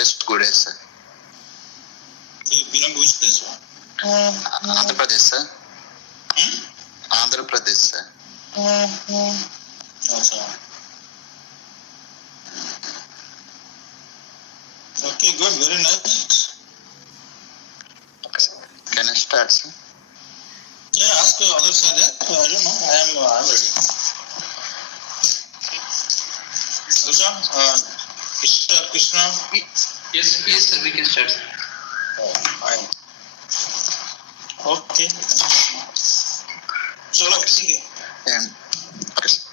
rest good as sir. You belong to which place? Andhra Pradesh sir. Andhra Pradesh sir. Also. Okay, good, very nice. Okay, sir. Can I start sir? Yeah, ask others are there. I don't know. I'm ready. Krishna? Yes, sir, we can start. Oh, fine. Okay. Chalo, sige. Okay, sir.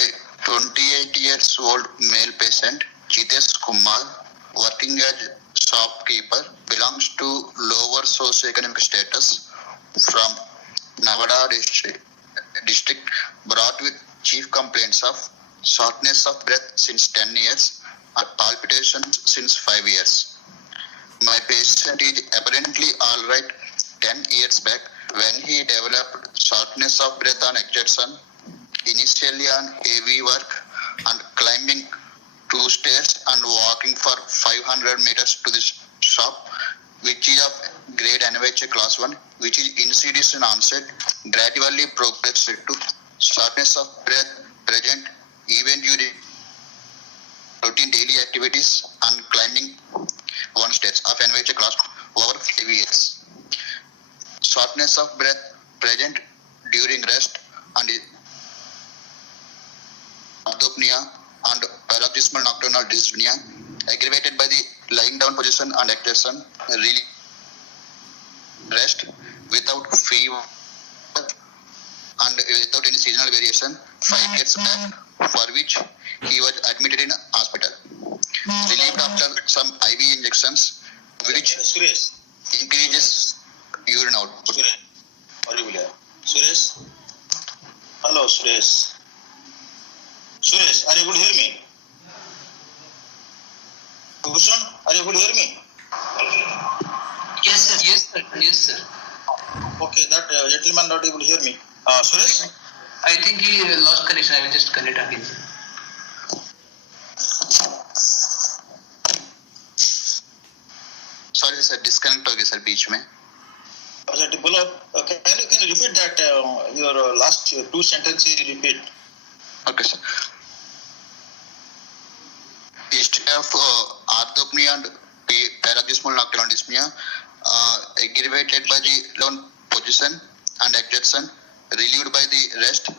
A 28 years old male patient, Jitesh Kumar, working as shopkeeper, belongs to lower socioeconomic status from Navada district, brought with chief complaints of shortness of breath since 10 years and palpitations since 5 years. My patient is apparently all right 10 years back when he developed shortness of breath on exertion, initially on heavy work and climbing 2 stairs and walking for 500 meters to the shop, which is of grade NYHA class 1, which is insidious in onset, gradually progressed to shortness of breath present even during routine daily activities and climbing 1 stage of NYHA class over 5 years. Shortness of breath present during rest and orthopnea and paroxysmal nocturnal dyspnea, aggravated by the lying down position and exertion, really rest without fever and without any seasonal variation 5 years back, for which he was admitted in hospital. Relieved after some IV injections, which increases urine output. Suresh? Hello, Suresh. Suresh, are you able to hear me? Bhushan, are you able to hear me? Yes, sir. Okay, that gentleman not able to hear me. Suresh? I think he lost connection. I will just connect again. Sorry sir, disconnect हो गया sir बीच में. अच्छा, बोलो. Can you repeat that your last 2 sentences? Repeat. Okay sir. History of orthopnea and paroxysmal nocturnal dyspnea, aggravated by the lone position and exertion, relieved by the rest,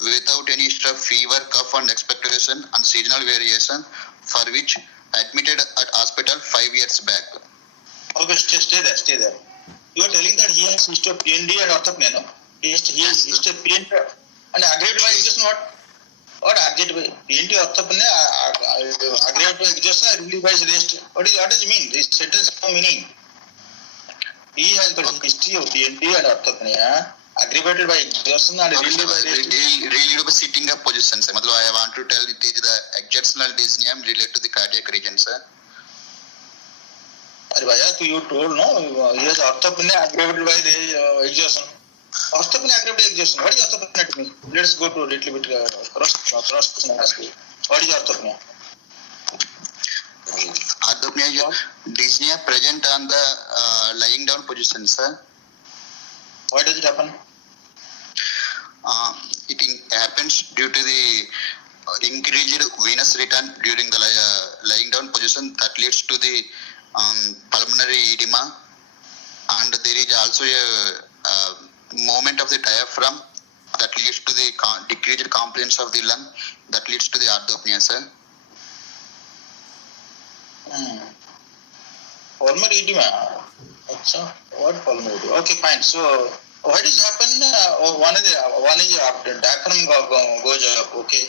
without any extra fever, cough and expectoration and seasonal variation, for which admitted at hospital 5 years back. Okay, stay there. You are telling that he has history of PND and orthopnea, no? He has history of PND and aggravated by exertion what aggravated by PND orthopnea, aggravated by exertion, relieved by rest. What does it mean? This sentence has no meaning. He has got history of PND and orthopnea, aggravated by exertion and relieved by rest. Relieved by sitting up position, sir. I want to tell it is the exertional dyspnea related to the cardiac region, sir. You told no, he has orthopnea aggravated by the exertion. Orthopnea aggravated by exertion. What is orthopnea to me? Let's go to a little bit cross question and ask you. What is orthopnea? Orthopnea is dyspnea present on the lying down position, sir. Why does it happen? It happens due to the increased venous return during the lying down position that leads to the pulmonary edema, and there is also a movement of the diaphragm that leads to the decreased compliance of the lung that leads to the orthopnea, sir. Pulmonary edema. What pulmonary edema? Okay, fine. So what is happen? One is after diaphragm goes up. Okay.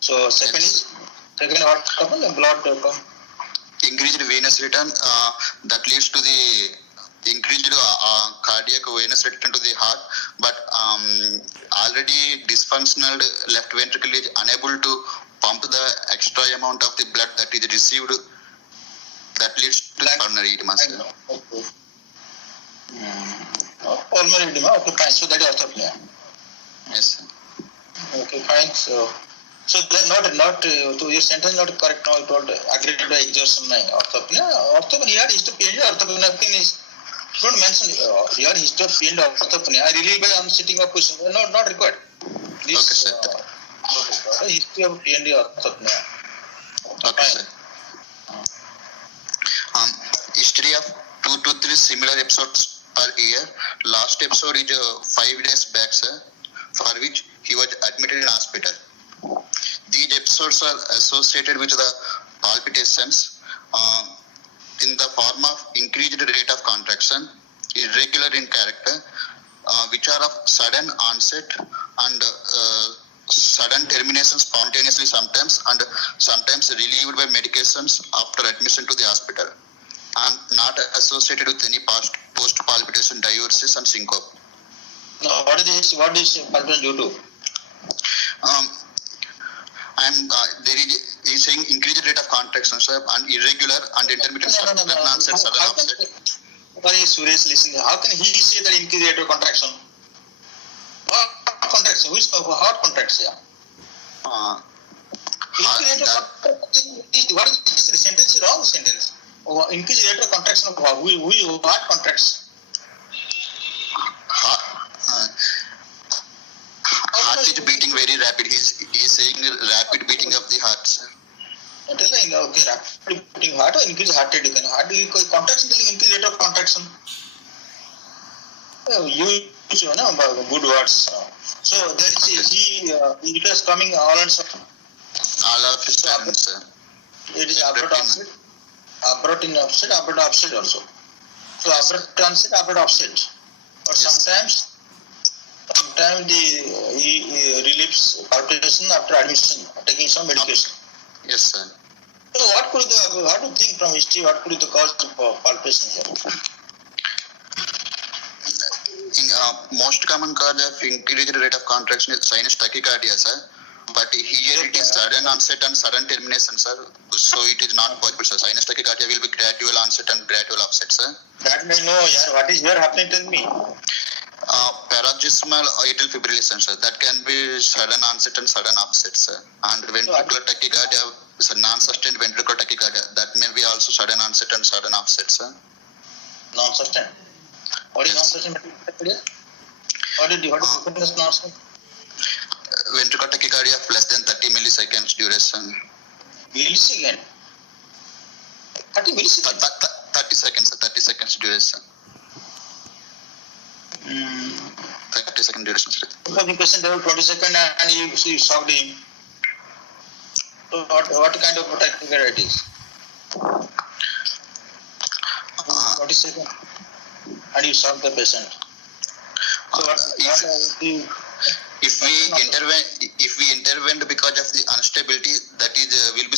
So second what happen? The blood come. Increased venous return that leads to the increased cardiac venous return to the heart, but already dysfunctional left ventricle is unable to pump the extra amount of the blood that is received, that leads to pulmonary edema. Okay. Pulmonary edema. Okay, fine. So that is orthopnea. Yes, sir. Okay, fine. So So they're not to your sentence not correct now. It told aggravated by exhaustion. Orthopnea. Here history PND orthopnea is don't mention here history of PND orthopnea. I relieve by on sitting of question. No, not required. This Okay, sir. history of PND orthopnea. Okay, sir. History of 2 to 3 similar episodes per year. Last episode is 5 days back, sir, for which he was admitted in hospital. These episodes are associated with the palpitations in the form of increased rate of contraction, irregular in character, which are of sudden onset and sudden termination spontaneously sometimes, and sometimes relieved by medications after admission to the hospital, and not associated with any post-palpitation diuresis and syncope. Now, what is palpitation due to? He's saying increased rate of contraction, sir, and irregular and intermittent sudden onset, sudden offset. Why is Suresh listening? How can he say that increased rate of contraction? Heart contraction. Which heart contraction? Increased rate of contraction. What is this sentence? Wrong sentence. Increased rate of contraction of heart contracts. Heart is beating very rapid. He's saying rapid beating of the heart, sir. Okay, rapid beating heart or increased heart rate. Heart contraction increased rate of contraction. Good words. So there is it is coming all and All of his parents, sir. It is abrupt onset, abrupt offset also. So abrupt onset, abrupt offset. But sometimes he relieves palpitation after admission, taking some medication. Yes, sir. So what do you think from history? What could be the cause of palpitation here? Most common cause of increased rate of contraction is sinus tachycardia, sir. But here it is sudden onset and sudden termination, sir. So it is not possible, sir. Sinus tachycardia will be gradual onset and gradual offset, sir. That may know, yeah. What is here happening? Tell me. Paroxysmal atrial fibrillation, sir. That can be sudden onset and sudden offset, sir. And ventricular tachycardia, sir, non-sustained ventricular tachycardia. That may be also sudden onset and sudden offset, sir. Non-sustained. What is non-sustained tachycardia? What is non-sustained? Ventricular tachycardia of less than 30 milliseconds duration. Millisecond? 30 milliseconds? 30 seconds, sir. 30 seconds duration. 30 second duration, sir. Because the patient had 20 seconds and you shocked him. So what kind of tachycardia it is? 20 seconds and you shocked the patient. So if we intervene because of the instability, that is will be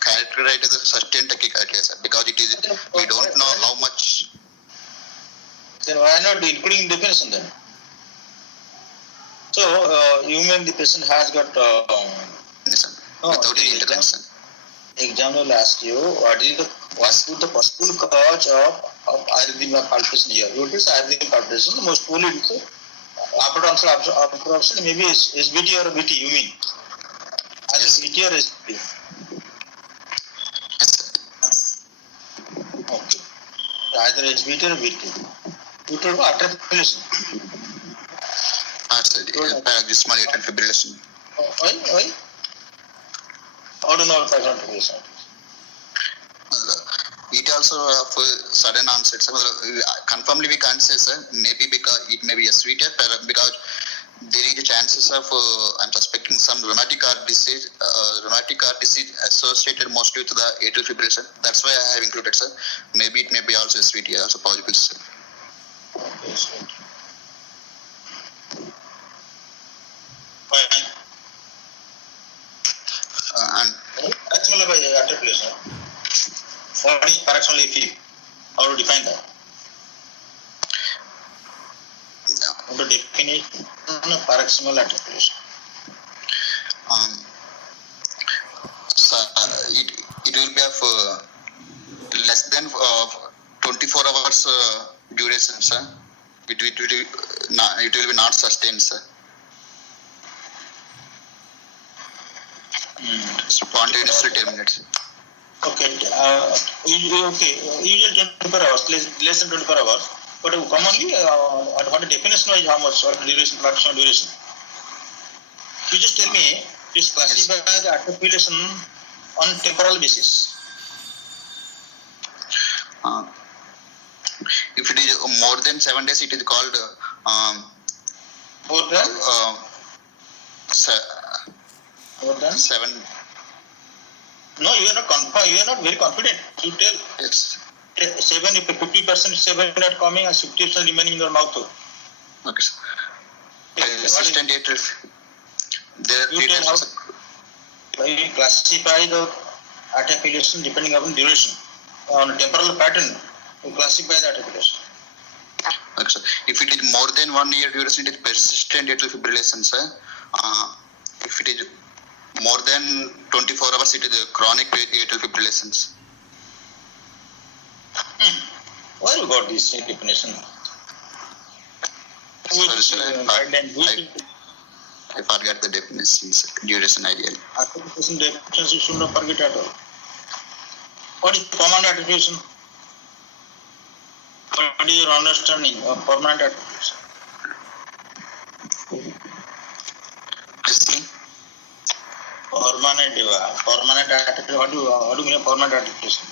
characterized as a sustained tachycardia, sir, because it is we don't know how much. Then why not including definition then? So you mean the patient has got without any intervention. Exam will ask you what could the possible cause of arrhythmia palpitation here. You is arrhythmia palpitation. Most probably it is upper option maybe SBT or BT. You mean as SBT or SBT? Okay. Either SBT or BT. You told me atrial fibrillation. Paroxysmal atrial fibrillation. Why? How do you know paroxysmal fibrillation? It also have sudden onset. So, confirmly we can't say, sir. Maybe because it may be a SVT, because there is a chances of I'm suspecting some rheumatic heart disease. Rheumatic heart disease associated mostly with the atrial fibrillation. That's why I have included, sir. Maybe it may be also SVT, also possible, sir. And what is paroxysmal AFib? How to define that? How to define paroxysmal atrial fibrillation? It will be of less than 24 hours duration, sir. It will be not sustained, sir. Spontaneously terminates. Okay. Usually 24 hours, less than 24 hours. But commonly, what the definition is how much? What duration, maximum duration? You just tell me. Just classify the articulation on temporal basis. If it is more than 7 days, it is called More than? More than? 7. No, you are not confident. You are not very confident. You tell Yes. 7. If 50% 7 not coming, and 50% remaining in your mouth. Okay. Persistent atrial. There are You 3 tell types. You classify the articulation depending upon duration. On temporal pattern, you classify the articulation. Okay, sir. If it is more than 1 year duration, it is persistent atrial fibrillation, sir. If it is more than 24 hours, it is chronic atrial fibrillations. Where you got this definition? Sorry, sir. Guideline. I forgot the definitions, duration ideally. Articulation definitions you should not forget at all. What is common articulation? What is your understanding of permanent articulation? Testing. Permanent articulation. What do you mean permanent articulation?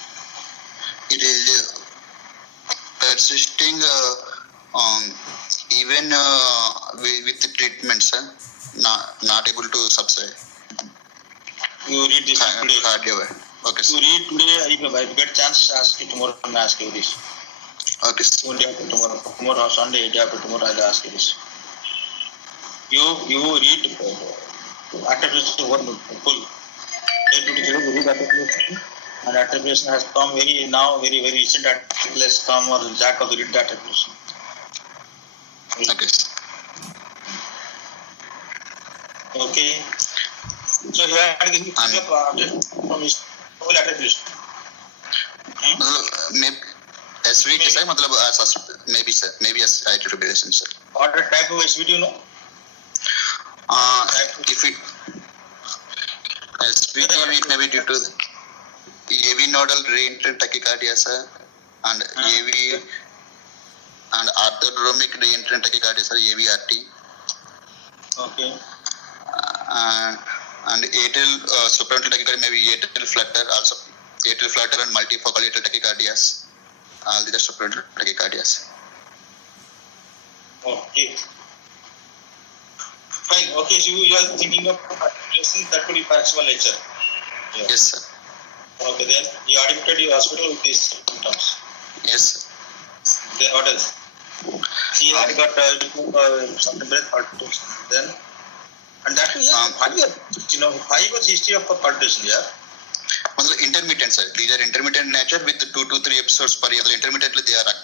It is persisting even with the treatment, sir. Not able to subside. You read this today. Cardio. Okay, sir. You read today. If I get chance, ask you tomorrow. I ask you this. Okay, sir. One day after tomorrow. Tomorrow Sunday. Day after tomorrow, I'll ask you this. You read articulation one full. You read articulation, and articulation has come very recent article has come or Jack of the read articulation. Okay, sir. Okay. So here I give you from his whole articulation. Maybe SVT, sir. Maybe, sir. Maybe as atrial fibrillation, sir. What type of SVT you know? If it SVT, it may be due to AV nodal reentrant tachycardia, sir, and AV and orthodromic reentrant tachycardia, sir, AVRT. Okay. And atrial supraventricular tachycardia may be atrial flutter, also atrial flutter and multifocal atrial tachycardias. All these are supraventricular tachycardias. Okay. Fine. Okay, so you are thinking of articulation that could be paroxysmal nature. Yeah. Yes, sir. Okay, then you admitted your hospital with these symptoms. Yes, sir. Then what else? He had got something breath palpitation. Then, and that is 5 years history of palpitation. Yeah. Intermittent, sir. These are intermittent nature with 2 to 3 episodes per year. Intermittently, they are.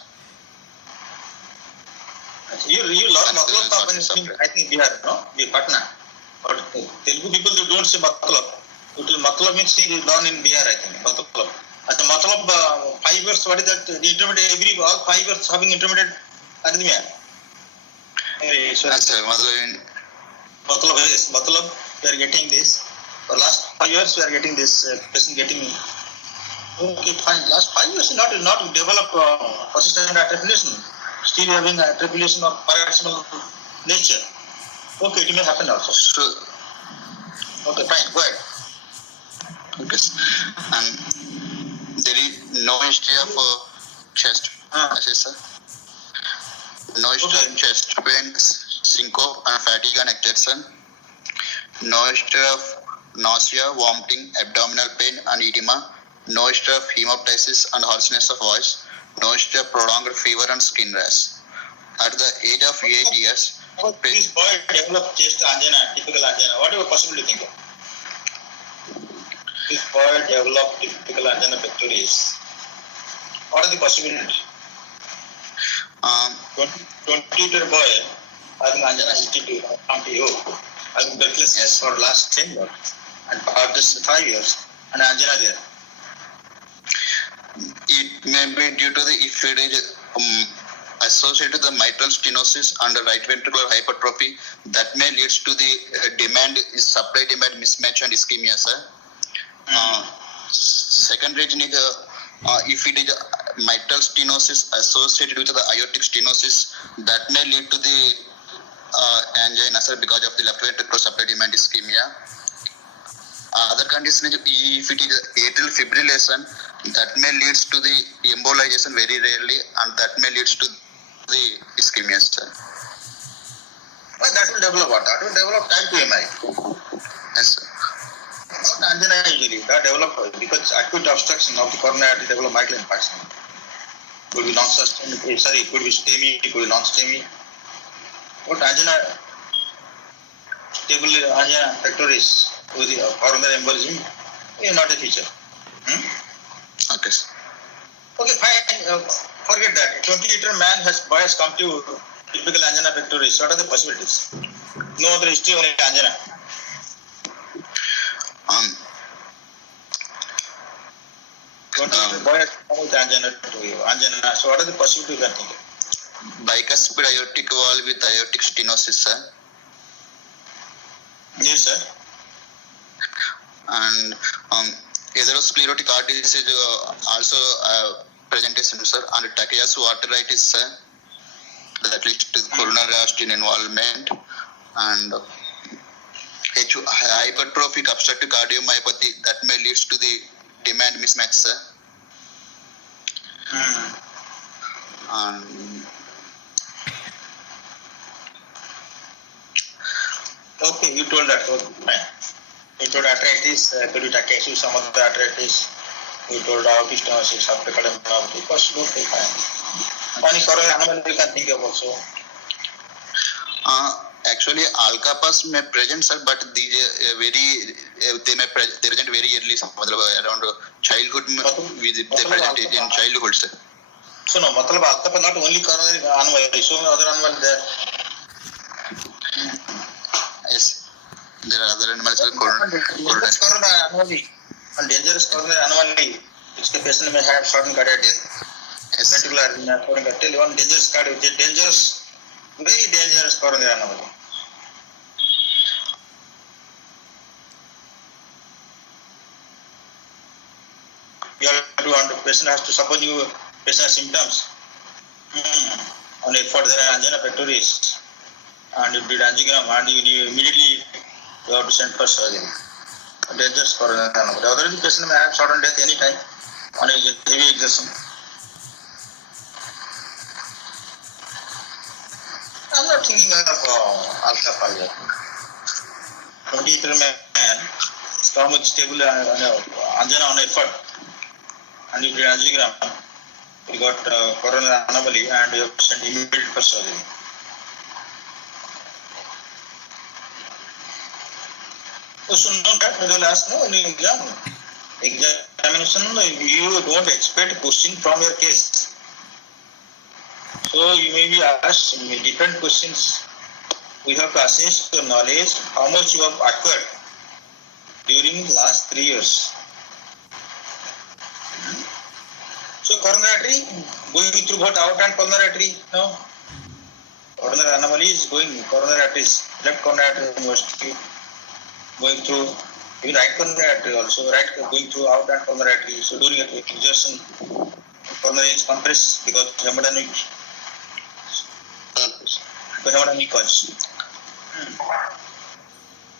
You lost Matlab in I think Bihar, no? Patna. But Telugu people they don't say Matlab. Matlab means he is born in Bihar, I think. Matlab. At the Matlab 5 years, what is that? The intermittent all 5 years having intermittent arrhythmia. Yes, sir. Matlab, yes. Matlab, we are getting this. For last 5 years, we are getting this person getting. Okay, fine. Last 5 years, not develop persistent articulation. Still having articulation of paroxysmal nature. Okay, it may happen also. So, okay, fine. Go ahead. Okay. And there is no history of chest. Yes, sir. No history of chest pain, syncope, and fatigue and exhaustion. No history of nausea, vomiting, abdominal pain, and edema. No history of hemoptysis and hoarseness of voice. No history of prolonged fever and skin rash. At the age of 8 years, this boy developed chest angina, typical angina. What do you possibly think of? This boy developed typical angina pectoris. What are the possibilities? 20-year boy having angina history come to you, having breathlessness for last 10 years and for just 5 years, and angina there. It may be due to the if it is associated with the mitral stenosis and right ventricular hypertrophy that may leads to the supply demand mismatch and ischemia, sir. Second reason is if it is mitral stenosis associated with the aortic stenosis, that may lead to the angina, sir, because of the left ventricular supply demand ischemia. Other condition is if it is atrial fibrillation, that may leads to the embolization very rarely, and that may leads to the ischemia, sir. Well, that will develop what? That will develop time to MI. Yes, sir. Not angina usually. That develop because acute obstruction of the coronary artery develop mitral infarction. Could be non-sustained, it could be STEMI, it could be non-STEMI. But angina, stable angina pectoris with the coronary embolism is not a feature. Okay, sir. Okay, fine. Forget that. 20-liter man has come to typical angina pectoris. What are the possibilities? No other history, only angina. Boy has come with angina. So what are the possibilities you can think of? Bicuspid aortic valve with aortic stenosis, sir. Yes, sir. And atherosclerotic heart disease is also presentation, sir, and Takayasu arteritis, sir, that leads to coronary artery involvement, and hypertrophic obstructive cardiomyopathy that may leads to the demand mismatch, sir. And Okay, you told that. Okay, fine. You told arthritis, could you Takayasu, some other arthritis. You told aortic stenosis, after cardiomyopathy. Okay, fine. Any coronary anomaly you can think of also. actually, Alcapas may present, sir, but they may present very early, around childhood. They present it in childhood, sir. So no, Alcapa not only coronary anomaly, so many other anomalies there. Yes, there are other animals. Dangerous coronary anomaly. And dangerous coronary anomaly, which the patient may have sudden cardiac death. Yes. Ventricular one dangerous cardiac, very dangerous coronary anomaly. You have to want patient has to suppose you patient has symptoms. On effort there are angina pectoris, and you did angiogram, and you immediately you have to send for surgery. Dangerous coronary anomaly. Otherwise, the patient may have sudden death any time on a heavy exertion. I'm not thinking of Alcapa yet. 20-year-old man, come with stable angina on effort, and you did angiogram, you got coronary anomaly, and you have to send immediate for surgery. So no, that they will ask no in examination. You don't expect question from your case. So you may be asked different questions. We have to assess your knowledge, how much you have acquired during the last 3 years. So coronary artery, going through both out and coronary artery, no. Coronary anomaly is going, coronary arteries, left coronary artery university, going through, even right coronary artery also, right going through out and coronary artery. So during exertion, coronary is compressed because hemodynamic cause.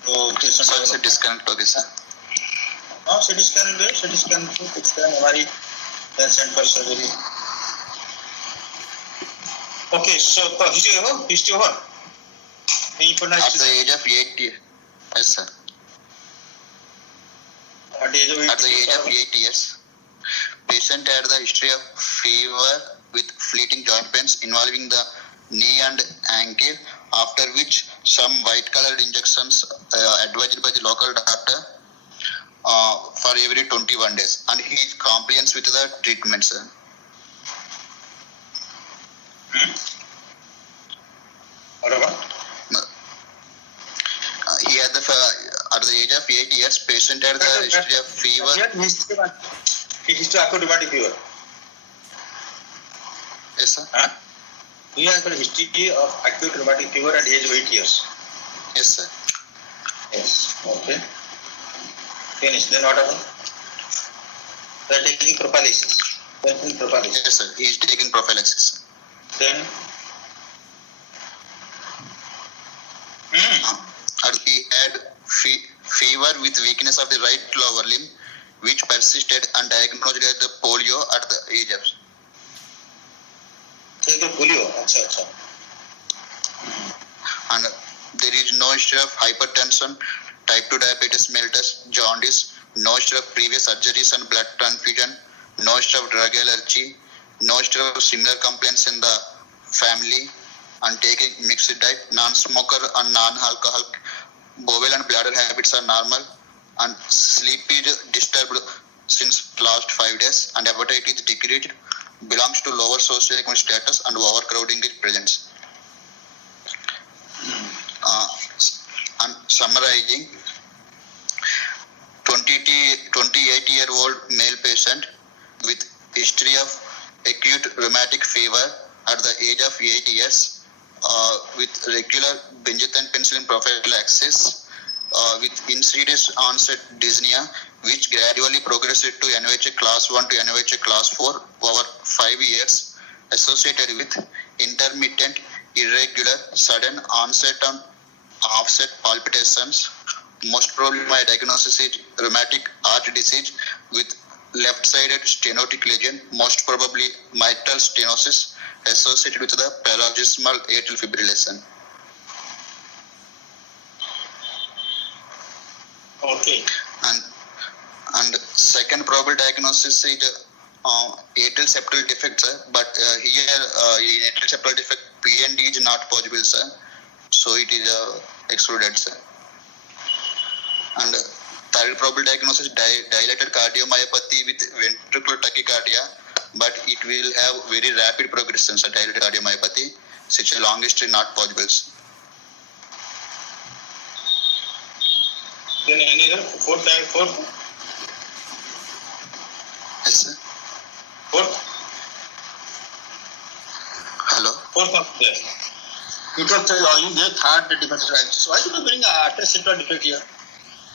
So it's a disconnect, okay, sir. No, CT scan, MRI, then send for surgery. Okay, so history over. At the age of 8 years, yes, sir. At the age of 8 years, patient had the history of fever with fleeting joint pains involving the knee and ankle, after which some white-colored injections advised by the local doctor for every 21 days, and he is compliant with the treatment, sir. He had at the age of 8 years, patient had the history of fever. History of acute rheumatic fever. Yes, sir. He has got a history of acute rheumatic fever at age of 8 years. Yes, sir. Yes. Okay. Finish. Then what happened? They are taking prophylaxis. Yes, sir. He is taking prophylaxis. Then. And he had fever with weakness of the right lower limb, which persisted and diagnosed as the polio at the age of. ठीक है polio. अच्छा. And there is no history of hypertension, type 2 diabetes mellitus, jaundice, no history of previous surgeries and blood transfusion, no history of drug allergy, no history of similar complaints in the family, and taking mixed diet, non-smoker and non-alcohol, bowel and bladder habits are normal, and sleep is disturbed since last 5 days, and appetite is decreased, belongs to lower socioeconomic status, and overcrowding is present. And summarizing, 28-year-old male patient with history of acute rheumatic fever at the age of 8 years, with regular benzathine penicillin prophylaxis, with insidious onset dyspnea, which gradually progressed to NOHA class 1 to NOHA class 4 over 5 years, associated with intermittent, irregular, sudden onset and offset palpitations. Most probably my diagnosis is rheumatic heart disease with left-sided stenotic lesion, most probably mitral stenosis associated with the paroxysmal atrial fibrillation. Okay. And second probable diagnosis is atrial septal defect, sir. But here in atrial septal defect, PND is not possible, sir. So it is excluded, sir. And third probable diagnosis dilated cardiomyopathy with ventricular tachycardia, but it will have very rapid progression, sir. Dilated cardiomyopathy, such a long history not possible. Then any other fourth? Yes, sir. Fourth? Hello. Fourth of there. You can say you get heart defect, right? So why do you bring a atrial septal defect here?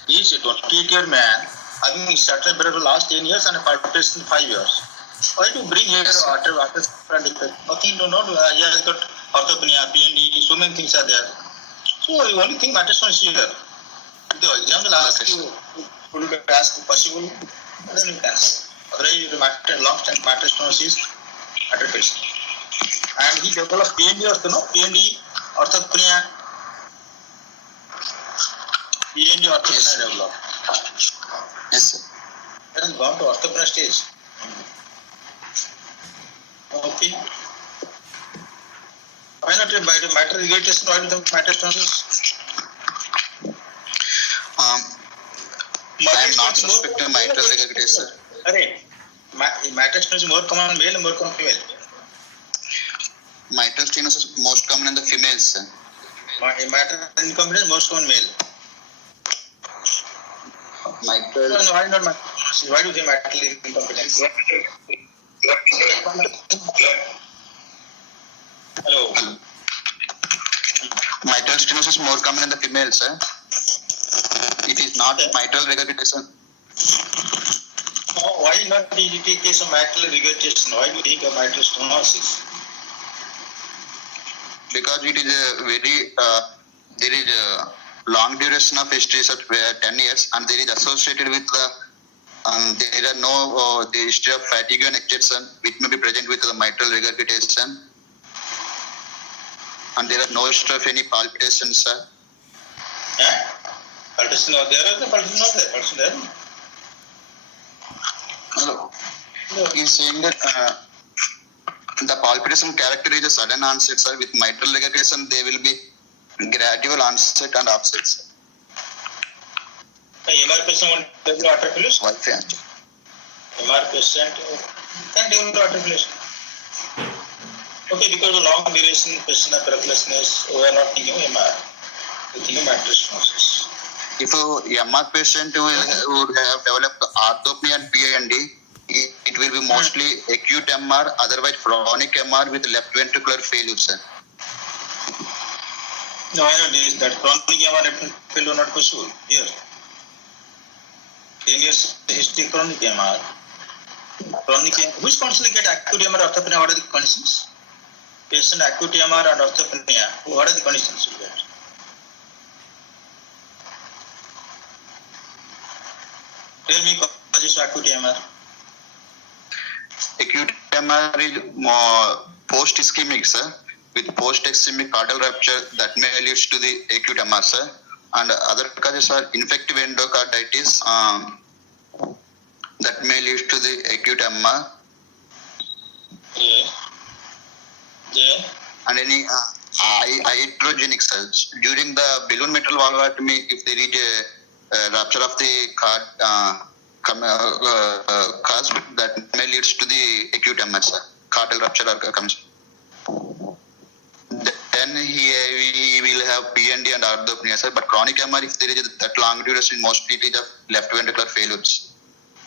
He is a 28-year man having started better last 10 years and a palpitation 5 years. Why do you bring here atrial septal defect? Nothing to know. He has got orthopnea, PND, so many things are there. So the only thing matters is here. The exam will ask you, would you ask possible? Then you can ask. Otherwise, you matter long-term matter stenosis at a patient. And he developed PND also, no? PND, orthopnea. PND orthopnea developed. Yes, sir. It has gone to orthopnea stage. Okay. Why not a mitral regurgitation? Why do the mitral stenosis? I am not suspecting mitral regurgitation. Mitral stenosis is more common in male or more common in female? Mitral stenosis is most common in the females, sir. Mitral incompetence is most common in male. Mitral. No, why not mitral stenosis? Why do you say mitral incompetence? Hello. Mitral stenosis is more common in the females, sir. It is not mitral regurgitation. Why not the case of mitral regurgitation? Why do you think of mitral stenosis? Because it is a very, there is a long duration of history, such 10 years, and there is associated with the, there are no, the history of fatigue and exhaustion, which may be present with the mitral regurgitation, and there are no history of any palpitations, sir. Yeah? Palpitation not there, or the palpitation not there? Palpitation there? Hello. He is saying that the palpitation character is a sudden onset, sir. With mitral regurgitation, they will be gradual onset and offset, sir. MR patient won't develop atrial fibrillation? Why can't? MR patient can develop atrial fibrillation. Okay, because of long duration patient of breathlessness, we are not thinking of MR. We think of mitral stenosis. If a MR patient would have developed orthopnea and PND, it will be mostly acute MR, otherwise chronic MR with left ventricular failure, sir. No, I know this, that chronic MR failure not possible here. 10 years history chronic MR. Which condition get acute MR orthopnea? What are the conditions? Patient acute MR and orthopnea. What are the conditions you get? Tell me causes of acute MR. Acute MR is post-ischemic, sir, with post-ischemic cardiac rupture that may lead to the acute MR, sir. And other causes are infective endocarditis that may lead to the acute MR. Yeah. Yeah. And any iatrogenic cells. During the balloon mitral valvolectomy, if there is a rupture of the cusp, that may lead to the acute MR, sir. Cardiac rupture comes. Then he will have PND and orthopnea, sir. But chronic MR, if there is that long duration, mostly it is of left ventricular failures.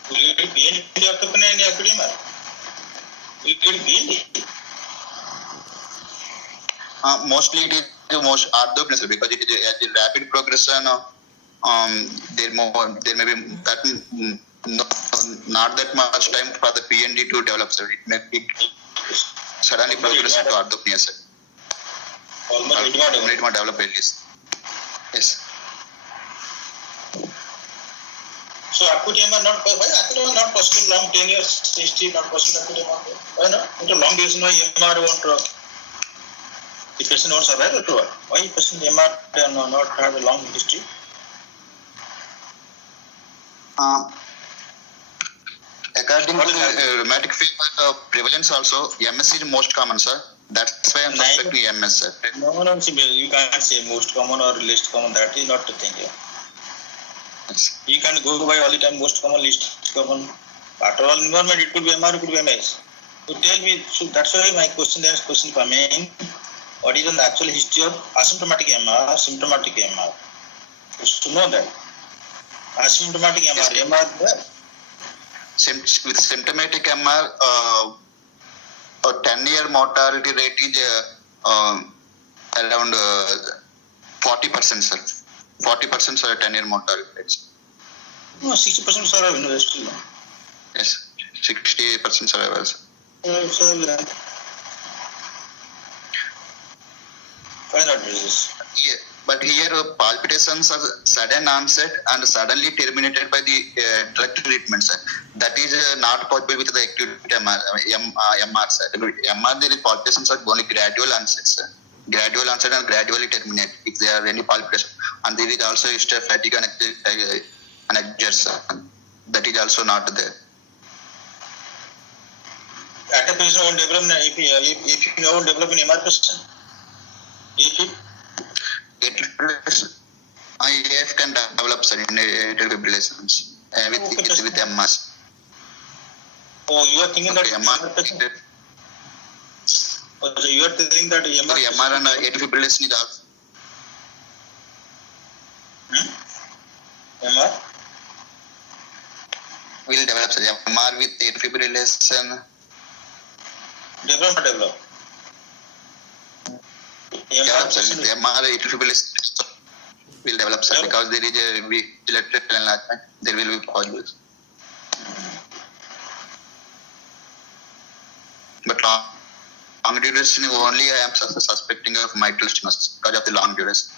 PND orthopnea and acute MR. You get PND. Mostly it is the most orthopnea, sir, because it is a rapid progression. There may be that not that much time for the PND to develop, sir. It may be suddenly progress into orthopnea, sir. Almost It might develop at least. Yes. So acute MR not why acute MR not possible long 10 years history not possible acute MR. Why not? Into long duration why MR won't the patient won't survive or what? Why patient MR not have a long history? According to the rheumatic fever prevalence also, MS is most common, sir. That's why I'm suspecting MS, sir. No, you can't say most common or least common. That is not the thing here. Yes. You can go by all the time most common, least common. After all environment, it could be MR, it could be MS. So tell me, so that's why my question coming. What is the actual history of asymptomatic MR, symptomatic MR? You should know that. Asymptomatic MR, Yes. MR there. With symptomatic MR, a 10-year mortality rate is around 40%, sir. 40% sir, 10-year mortality rates. No, 60% survival university. Yes, 60% survival, sir. Why not disease? Yeah, but here palpitations are sudden onset and suddenly terminated by the drug treatment, sir. That is not possible with the acute MR, sir. MR, there is palpitations are only gradual onset, sir. Gradual onset and gradually terminate if there are any palpitation. And there is also history of fatigue and exertion. That is also not there. At a patient won't develop if you won't develop an MR patient. IAF can develop, sir, in atrial fibrillations with MS. Oh, you are thinking that MR, so you are telling that MR and atrial fibrillation is also. MR? Will develop, sir. MR with atrial fibrillation. Develop. Develop, sir. With MR atrial fibrillation will develop, sir, because there is a electrical enlargement. There will be possible. But long duration only I am suspecting of mitral stenosis because of the long duration.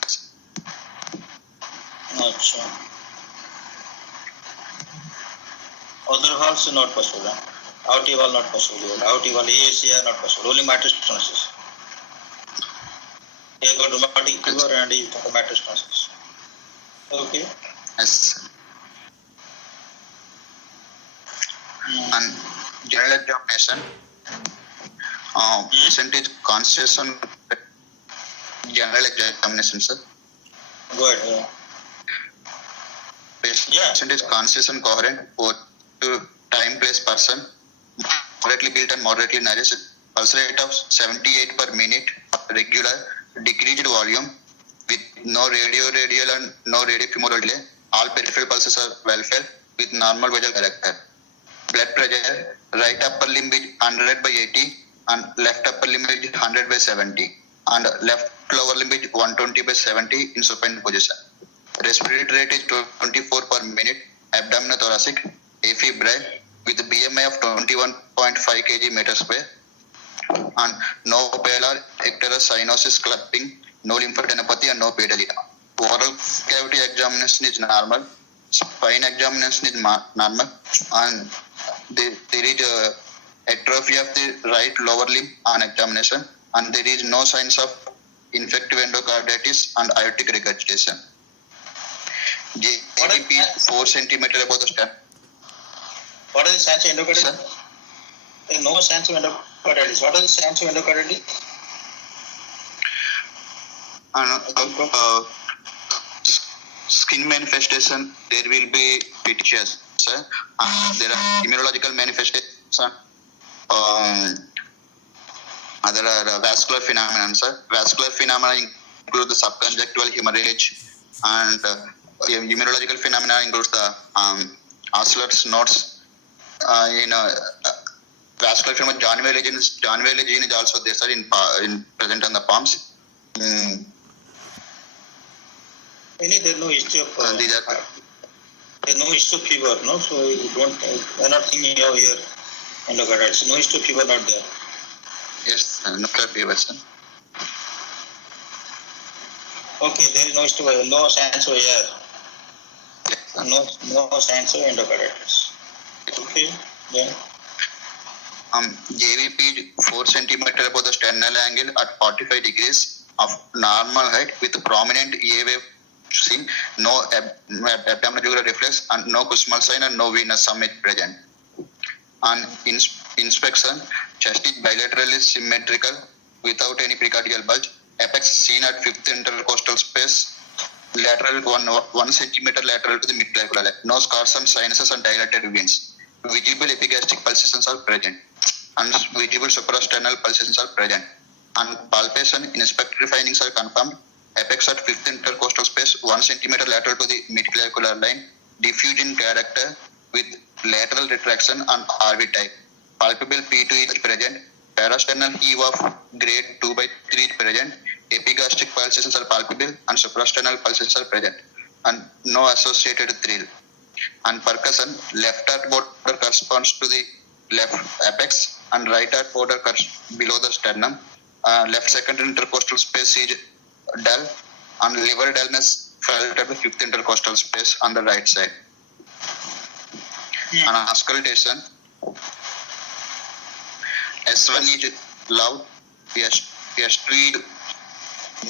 Achha. Other valves not possible. Outie valve not possible. Outie valve ACR not possible. Only mitral stenosis. He got rheumatic fever and he got mitral stenosis. Okay. Yes. And general examination. Patient is conscious on general examination, sir. Go ahead. Patient is conscious and coherent, both to time, place, person, moderately built and moderately nourished, pulse rate of 78 per minute, regular, decreased volume, with no radial and no radiofemoral delay. All peripheral pulses are well felt with normal visual character. blood pressure, right upper limb is 100/80 and left upper limb is 100/70 and left lower limb is 120/70 in supine position. Respiratory rate is 24 per minute, abdominal thoracic, afebrile with BMI of 21.5 kg meter square and no palar icterus cyanosis clumping, no lymphadenopathy and no pedal edema. Oral cavity examination is normal, spine examination is normal and there is atrophy of the right lower limb on examination and there is no signs of infective endocarditis and aortic regurgitation. JVP 4 cm above the stem. What is the signs of endocarditis? Sir? There are no signs of endocarditis. What are the signs of endocarditis? Skin manifestation, there will be pictures, sir. There are immunological manifestations. There are vascular phenomena, sir. Vascular phenomena include the subconjunctival hemorrhage and immunological phenomena includes the Osler's nodes. In vascular phenomena, John Whaley gene is also there, sir, in present on the palms. There's no history of there's no history of fever, no? So you don't, you're not thinking of your endocarditis. No history of fever not there. Yes, no fever, sir. Okay, there is no history, no signs of air. Yes, No signs of endocarditis. Okay, then. JVP 4 cm above the sternal angle at 45 degrees of normal height with prominent A wave seen, no abdominal reflex and no Kussmaul sign and no venous summit present. On inspection, chest is bilaterally symmetrical without any precordial bulge. Apex seen at fifth intercostal space, lateral 1 centimeter lateral to the midclavicular. No scars and sinuses and dilated veins. Visible epigastric pulsations are present and visible suprasternal pulsations are present. And palpation inspectory findings are confirmed. Apex at fifth intercostal space 1 centimeter lateral to the midclavicular line, diffuse in character with lateral retraction and RV type. Palpable P2 is present. Parasternal heave of grade 2/3 is present. Epigastric pulsations are palpable and suprasternal pulsations are present and no associated thrill. And percussion, left heart border corresponds to the left apex and right heart border below the sternum. Left second intercostal space is dull and liver dullness felt at the fifth intercostal space on the right side. And auscultation, S1 is loud, S2 is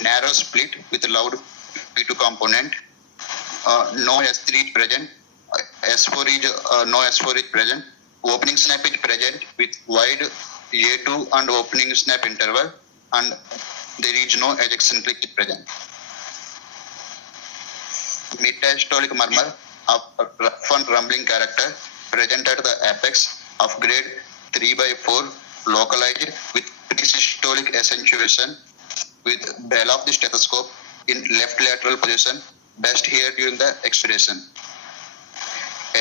narrow split with loud P2 component. No S3 is present. S4 is no S4 is present. Opening snap is present with wide A2 and opening snap interval, and there is no ejection click present. Mid-diastolic murmur of rough and rumbling character present at the apex of grade 3/4, localized with pre-systolic accentuation with bell of the stethoscope in left lateral position, best here during the expiration.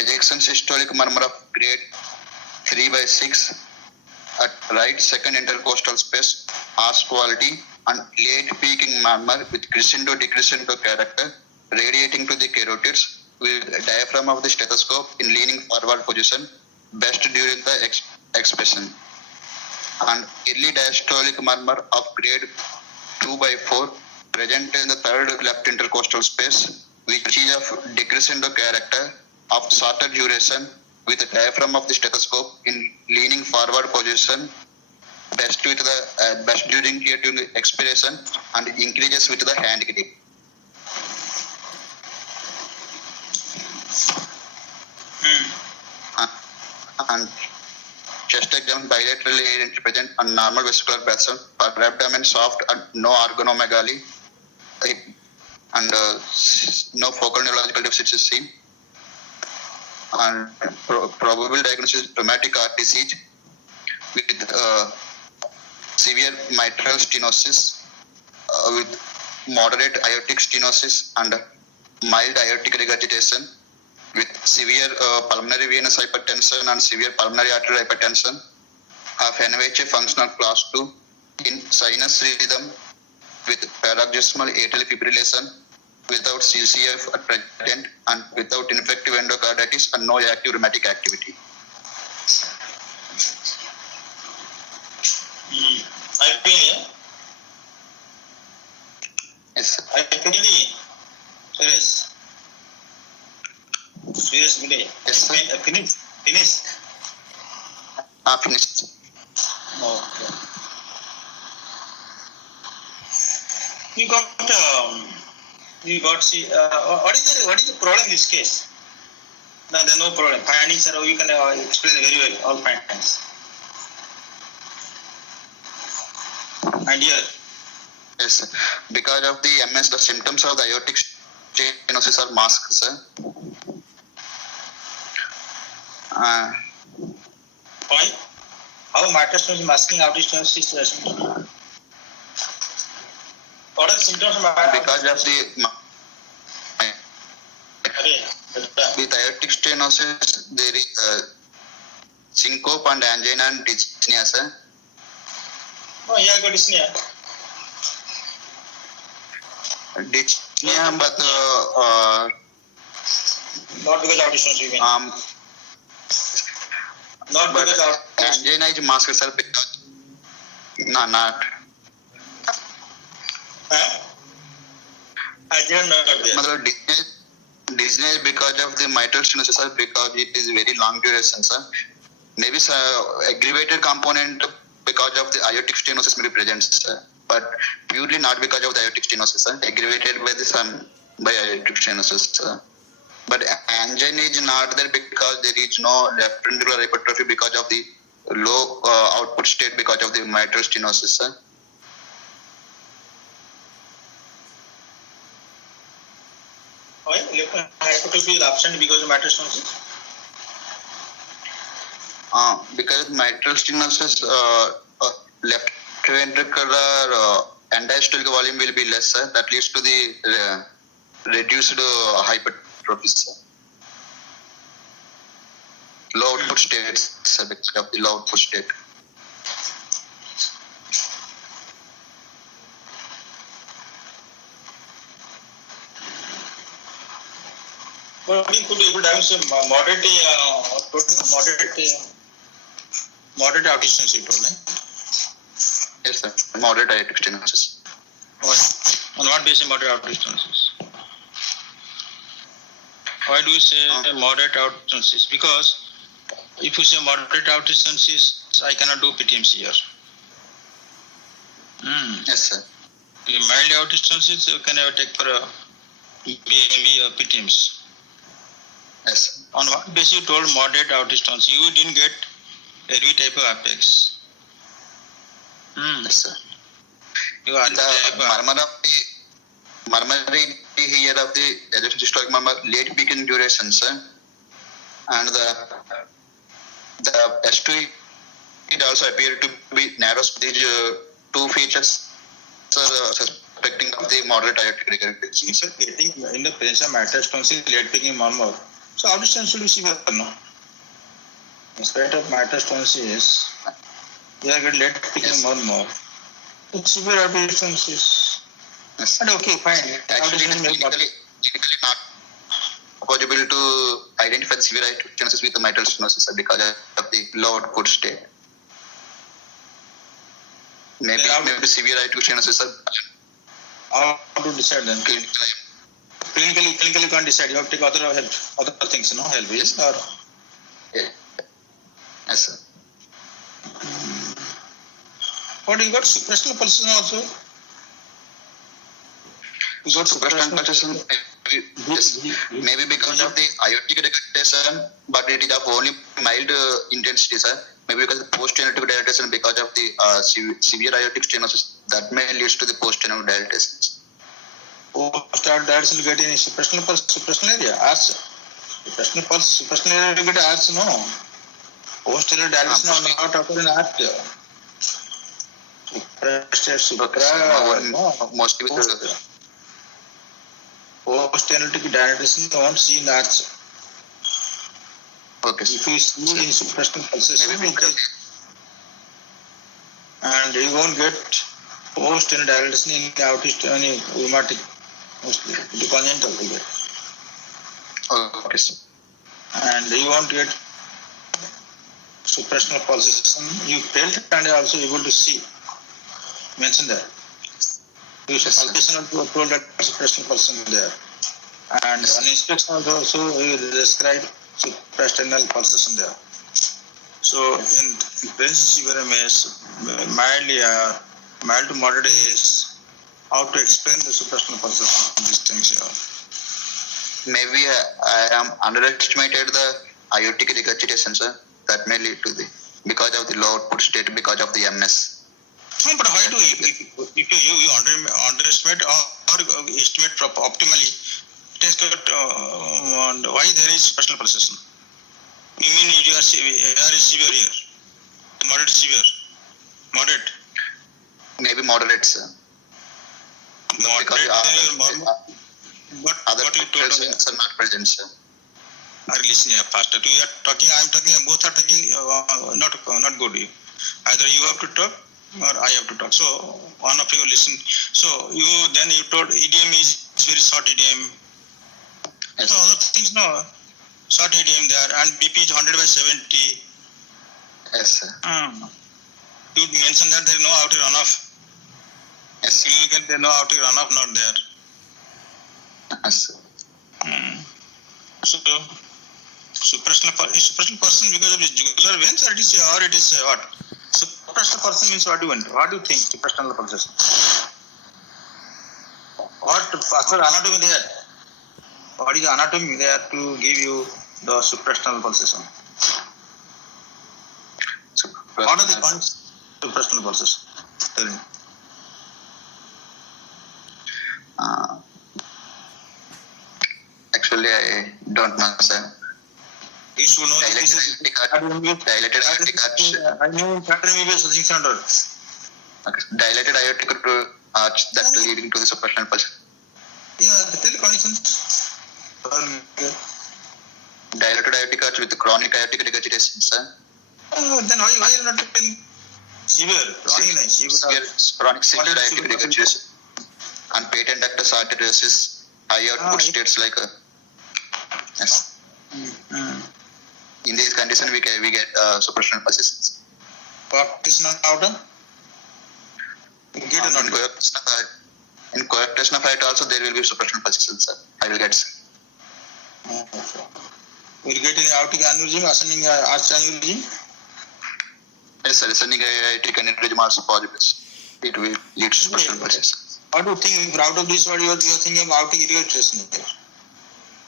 Ejection systolic murmur of grade 3/6 at right second intercostal space, harsh quality and late peaking murmur with crescendo decrescendo character radiating to the carotids with diaphragm of the stethoscope in leaning forward position, best during the expression. And early diastolic murmur of grade 2/4 present in the third left intercostal space, which is of decrescendo character of shorter duration with the diaphragm of the stethoscope in leaning forward position, best with the best during the expiration and increases with the hand grip. And chest exam bilaterally present and normal vesicular pressure, abdomen soft and no organomegaly, and no focal neurological deficit is seen. And probable diagnosis is rheumatic heart disease with severe mitral stenosis with moderate aortic stenosis and mild aortic regurgitation with severe pulmonary venous hypertension and severe pulmonary arterial hypertension, have NYHA functional class 2 in sinus rhythm with paroxysmal atrial fibrillation without CCF at present and without infective endocarditis and no active rheumatic activity. IPA? Yes, sir. IPD? Suresh? Suresh Mide? Yes, sir. Finish? Finished. Okay. See, what is the problem in this case? No, there's no problem. Findings are, you can explain very well, all findings. And here? Yes, sir. Because of the MS, the symptoms of the aortic stenosis are masked, sir. Why? How mitral stenosis masking aortic stenosis symptom? What are the symptoms of Because of the with aortic stenosis, there is syncope and angina and dyspnea, sir. Oh, yeah, got dyspnea. Dyspnea, but Not because of aortic stenosis, you mean? Not but because of angina is masked, sir, because not. I didn't know that. Dyspnea is because of the mitral stenosis, sir, because it is very long duration, sir. Maybe sir, aggravated component because of the aortic stenosis may be present, sir, but purely not because of the aortic stenosis, sir. Aggravated by by aortic stenosis, sir. But angina is not there because there is no left ventricular hypertrophy because of the low output state because of the mitral stenosis, sir. Why? Hypertrophy is absent because of mitral stenosis? Because mitral stenosis, left ventricular end-diastolic volume will be less, sir. That leads to the reduced hypertrophy, sir. Low output state, sir, because of the low output state. But we could be able to have some moderate aortic stenosis, you told me. Yes, sir. Moderate aortic stenosis. On what basis moderate aortic stenosis? Why do you say moderate aortic stenosis? Because if you say moderate aortic stenosis, I cannot do PTMC here. Yes, sir. Mild aortic stenosis, you can take for BME or PTMC. Yes, sir. On what basis you told moderate aortic stenosis? You didn't get LV type of apex. Yes, sir. You are The murmur here of the electrostolic murmur late begin duration, sir. And the S2 it also appeared to be narrow. These two features are suspecting of the moderate aortic regurgitation. Sir, getting in the presence of mitral stenosis, late picking murmur. So aortic stenosis should be severe, no? In spite of mitral stenosis, they are getting late picking murmur. It's severe aortic stenosis. Yes. And okay, fine. Actually, it is clinically not possible to identify the severe aortic stenosis with the mitral stenosis because of the low output state. Maybe severe aortic stenosis are How to decide then? clinically. Clinically you can't decide. You have to take other things, no? Help, yes? Or Yes, sir. what you got? Supraspinal pulsation also? You got Supraspinal pulsation, maybe because of the aortic regurgitation, but it is of only mild intensity, sir. Maybe because of post-aortic dilatation because of the severe aortic stenosis, that may lead to the post-aortic dilatation. Post-aortic dilatation you get in supraspinal area, arch. Supraspinal area you get arch, no? Post-aortic dilatation are not occur in arch. Mostly with the post-aortic dilatation you won't see in arch. Okay, If sir. you see in supraspinal pulsation, Maybe because and you won't get post and dilation in aortic, any rheumatic, mostly the congenital you get. okay, sir. And you won't get supraspinal pulsation. You felt and also able to see. Mention that. You Yes, sir. palpation also told that supraspinal pulsation there. And on inspection also you describe suprasternal pulsation there. So in brain severe MS, mild to moderate is how to explain the suprasternal pulsation. These things here. Maybe I am underestimated the aortic regurgitation, sir. That may lead to the because of the low output state because of the MS. No, but why do if you underestimate or estimate optimally, it has got why there is supraspinal pulsation? You mean you are severe here, moderate. Maybe moderate, sir. Moderate, but Other what you told us, presents are not present, sir. are listening faster. You are talking, I am talking, both are talking not good. Either you have to talk or I have to talk. So one of you listen. So you told EDM is very short EDM. Yes. So other things no. Short EDM there and BP is 100/70. Yes, sir. You mentioned that there is no outer runoff. Yes, sir. You get there no outer runoff not there. Yes, sir. So supraspinal person because of its jugular veins or it is what? Supraspinal person means what do you want? What do you think supraspinal pulsation? What anatomy there? What is the anatomy there to give you the supraspinal pulsation? What are the points supraspinal pulsation? Tell me. Actually, I don't know, sir. You should know that this is Dilated aortic arch. I know maybe searching center. Okay. Dilated aortic arch that leading to the supraspinal pulse. Yeah, the tell conditions. Dilated aortic arch with chronic aortic regurgitation, sir. Then why you not tell severe? Chronic severe aortic regurgitation and patent ductus arteriosus, high output states like yes. In this condition, we get supraspinal pulsations. Coarctation outer? Get or not? In coarctation of height also there will be supraspinal pulsations, sir. I will get, sir. Will get in aortic aneurysm, ascending arch aneurysm? Yes, sir. Ascending aortic aneurysm also possible. It will lead to supraspinal pulsations. What do you think? Out of this, what you are thinking of aortic regurgitation here?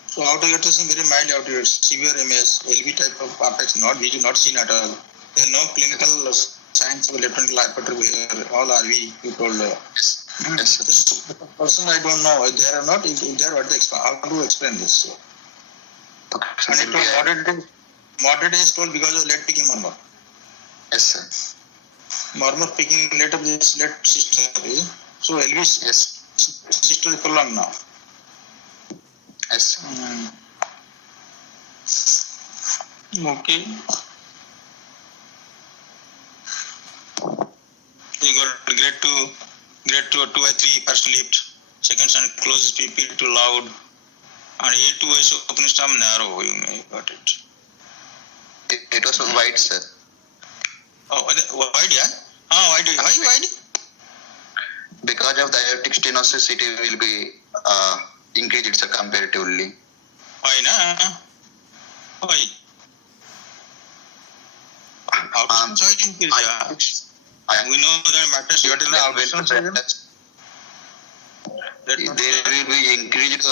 So aortic regurgitation very mild aortic, severe MS, LV type of apex, not visual, not seen at all. There are no clinical signs of left ventricular hypertrophy here. All RV, you told. Yes, sir. Person, I don't know. If there are not, if there, what to explain? How to explain this? Okay. So And it was moderate is told because of late picking murmur. yes, sir. Murmur picking late of this late systole. So LV Yes. systole is prolonged now. Yes. Okay. You got grade 2 or 2 by 3 partial lift. Second stand closes PP to loud. And A2 is open stem narrow. You may got it. It was wide, sir. Oh, wide, yeah? Wide. Why wide? Because of the aortic stenosis, it will be increased, sir, comparatively. Why, na? Why? Outstance why increase? We know that matters. You are telling outstance. There will be increased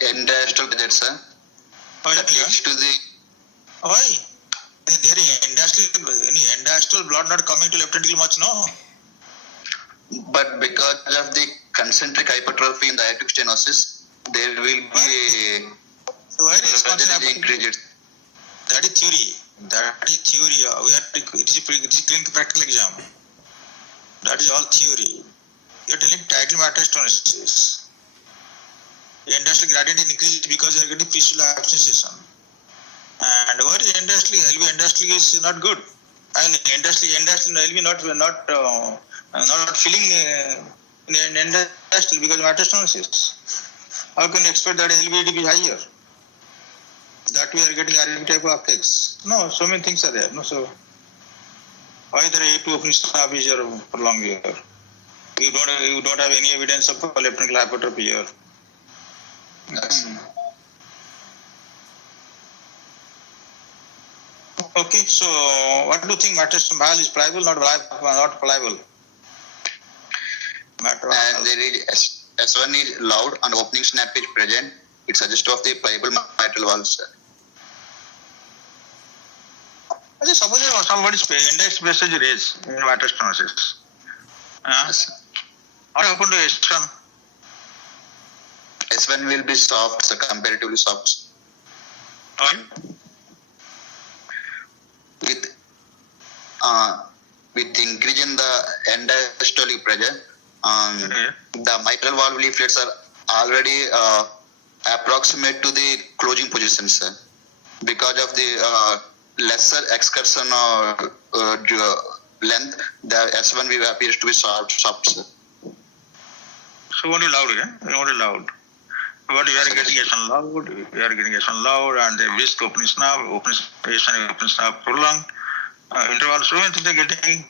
end-diastole budget, sir. That leads to the Why? There is end-diastole blood not coming to left ventricle much, no? but because of the concentric hypertrophy in the aortic stenosis, there will be So why is a increased. That is theory. We are it is clinical practical exam. That is all theory. You are telling tidal matter stenosis. The end-diastole gradient is increased because you are getting fistula abscessation. LV industry is not good. And industry LV not filling in industry because matter stenosis. How can you expect that LV to be higher? That we are getting RV type of effects. No, so many things are there. No, so either A2 opening stop is your prolonged here. You don't have any evidence of left ventricular hypertrophy here. Yes. Okay, so what do you think matter valve is pliable, not pliable? And there is S1 is loud and opening snap is present. It suggests of the pliable mitral valve, sir. Suppose somebody's index passage raise in matter stenosis. Yes. What happened to S1? S1 will be soft, sir, comparatively soft. With increase in the end diastolic pressure, the mitral valve leaflets are already approximate to the closing position, sir. Because of the lesser excursion length, the S1 will appears to be soft, sir. So only loud, yeah? Only loud. But you are getting S1 loud, and the whisk opening snap prolonged. Interval, so many things are getting.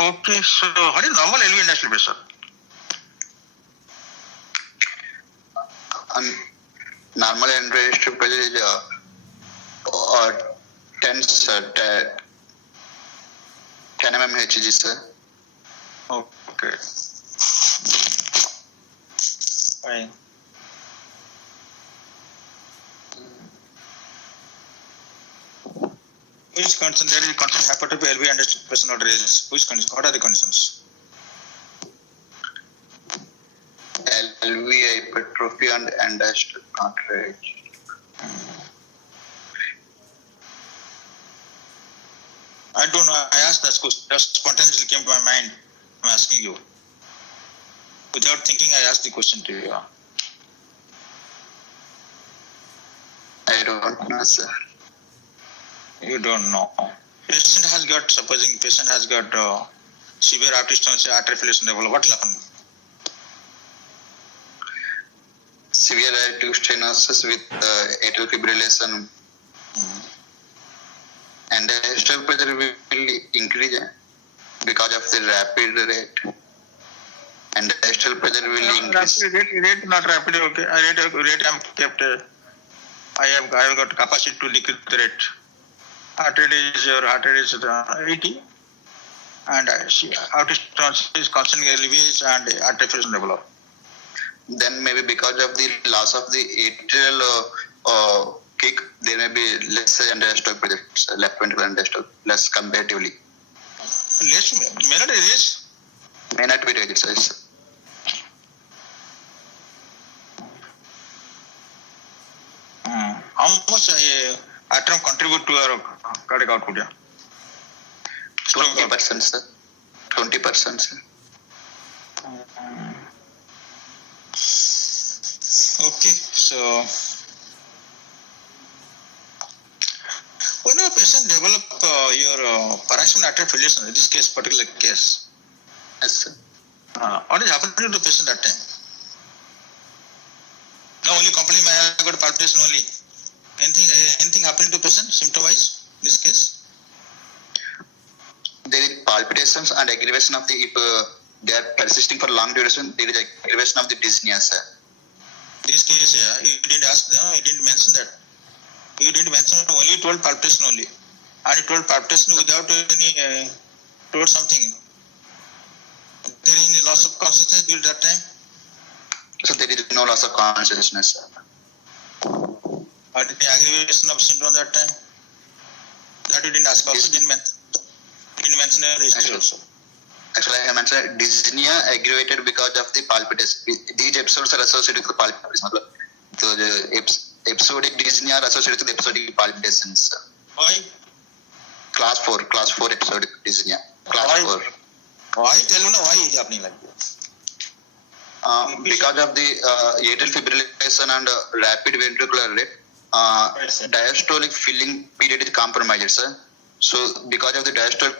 Okay, so what is normal LV industrial pressure? Normal industrial pressure is 10 mmHg, sir. Okay. Fine. Which concern there is concern hypertrophy LV industrial pressure not raised? Which conditions? What are the conditions? LV hypertrophy and diastolic not raised. I don't know. I asked that question. Just spontaneously came to my mind. I'm asking you. Without thinking, I asked the question to you. I don't know, sir. You don't know. Supposing patient has got severe aortic artery fibrillation level, what will happen? Severe aortic stenosis with atrial fibrillation. And the diastolic pressure will increase because of the rapid rate. And the diastolic pressure will increase. Rate not rapid. Okay. Rate I'm kept. I have got capacity to decrease the rate. Heart rate is 80, and aortic stenosis is constantly elevated and artery fibrillation develop. Then maybe because of the loss of the atrial kick, there may be less diastolic pressure, left ventricular diastolic, less comparatively. Less may not raise. May not be raised, sir. How much atom contribute to your cardiac output? 20%, sir. 20%, sir. Okay, so when a patient develop your paroxysmal atrial fibrillation, in this particular case, Yes, sir. what is happening to the patient that time? No, only complaint may have got palpitation only. Anything happening to patient symptom-wise in this case? There is palpitations and aggravation of the, if they are persisting for long duration, there is aggravation of the dyspnea, sir. This case, you didn't ask them, you didn't mention that. You didn't mention, only told palpitation only. And you told palpitation without any, told something. There is any loss of consciousness during that time? So there is no loss of consciousness, sir. Or any aggravation of symptom that time? That you didn't ask also, didn't mention a history also. Actually, I mentioned dyspnea aggravated because of the palpitation. These episodes are associated with the palpitation. So the episodic dyspnea are associated with episodic palpitations. Why? Class 4 episodic dyspnea. Class 4. Why? Tell me now, why is happening like this? because of the atrial fibrillation and rapid ventricular rate, Right, sir. diastolic filling period is compromised, sir. So because of the diastolic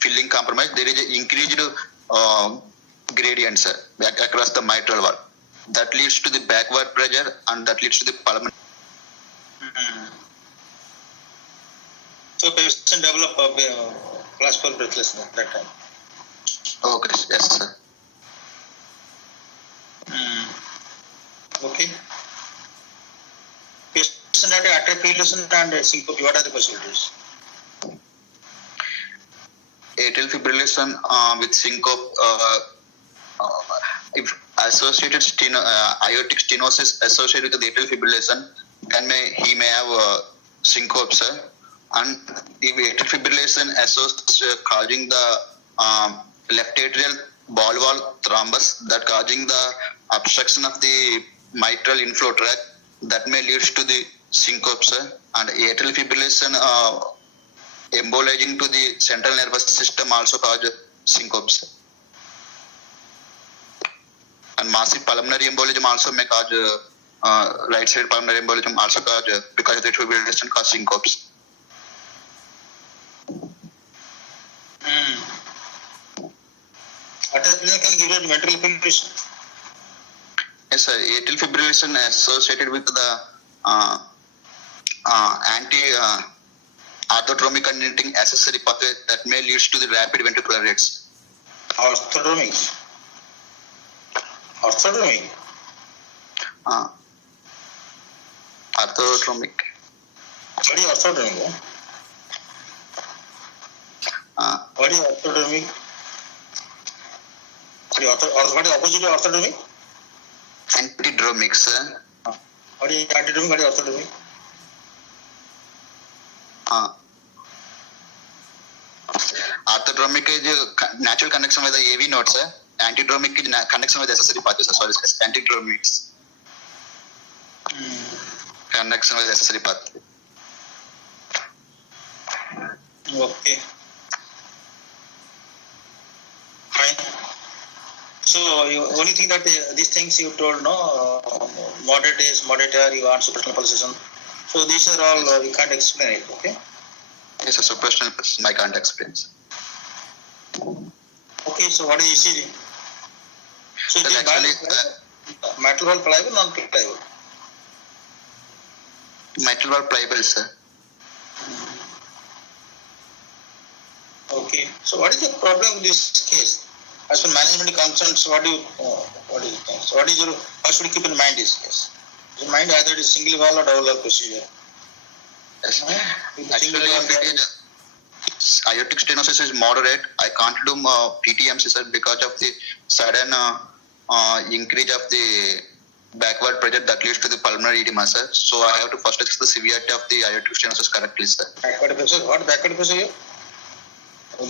filling compromise, there is an increased gradient, sir, across the mitral valve. That leads to the backward pressure and that leads to the pulmonary. So patient develop class 4 breathlessness at that time. Okay, yes, sir. Okay. Patient had atrial fibrillation and syncope. What are the possibilities? Atrial fibrillation with syncope, if associated aortic stenosis associated with the atrial fibrillation, then he may have syncope, sir. And if atrial fibrillation causing the left atrial ball wall thrombus, that causing the obstruction of the mitral inflow tract, that may lead to the syncope, sir. And atrial fibrillation embolizing to the central nervous system also cause syncopes. And massive pulmonary embolism also may cause right side pulmonary embolism also cause because of the fibrillation cause syncopes. Atrial fibrillation can give you ventricular fibrillation. Yes, sir. Atrial fibrillation associated with the orthotromic conducting accessory pathway that may lead to the rapid ventricular rates. Orthotromic. Orthotromic. Orthotromic. What is orthotromic? What is orthotromic? What is opposite of orthotromic? Antidromic, sir. What is antidromic? What is orthotromic? Orthodromic is natural connection with the AV node, sir. Antidromic is connection with the accessory pathway, sir. Sorry, sir. Antidromics. Connection with the accessory pathway. Okay. Fine. So you only think that these things you told, no, moderate is moderator, you want supraspinal pulsation. So these are all you can't explain it. Okay. Yes, sir. Supraspinal pulsation I can't explain, sir. Okay. So what is ECG? So it That is actually mitral valve pliable, non-pliable. mitral valve pliable, sir. Okay. So what is the problem with this case? As for management concerns, what do you think? So what is your, how should you keep in mind this case? In mind either it is single valve or double valve procedure. Yes. With Actually, single valve, if it is aortic stenosis is moderate, I can't do PTMC, sir, because of the sudden increase of the backward pressure that leads to the pulmonary edema, sir. So I have to first assess the severity of the aortic stenosis correctly, sir. backward pressure, what backward pressure here?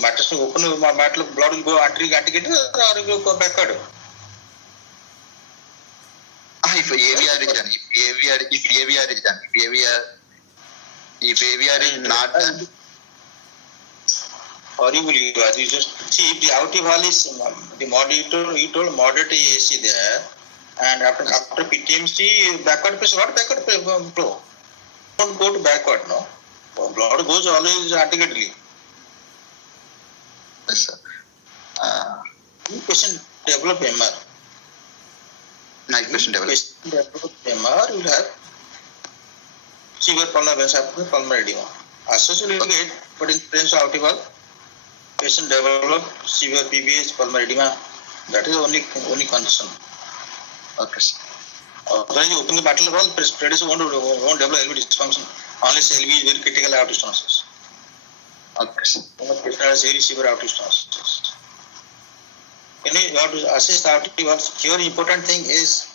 Matters to open, matter blood will go anterior or it will go backward. If AVR is done, if AVR is not done, Horrible you are. You just see if the aortic valve is the moderator, you told moderate AC there, and after PTMC backward pressure, what backward flow? Don't go to backward, no. Blood goes always anteriorly. yes, sir. Patient develop MR. Nice patient development. Patient develop MR will have severe pulmonary pulmonary edema. Associated with it, but in presence of aortic valve, patient develop severe PBH pulmonary edema. That is the only concern. Okay, sir. Otherwise, you open the mitral valve, predecessor won't develop LV dysfunction unless LV is very critical aortic stenosis. Okay, sir. Patient has very severe aortic stenosis. You have to assess the aortic valve. Here, important thing is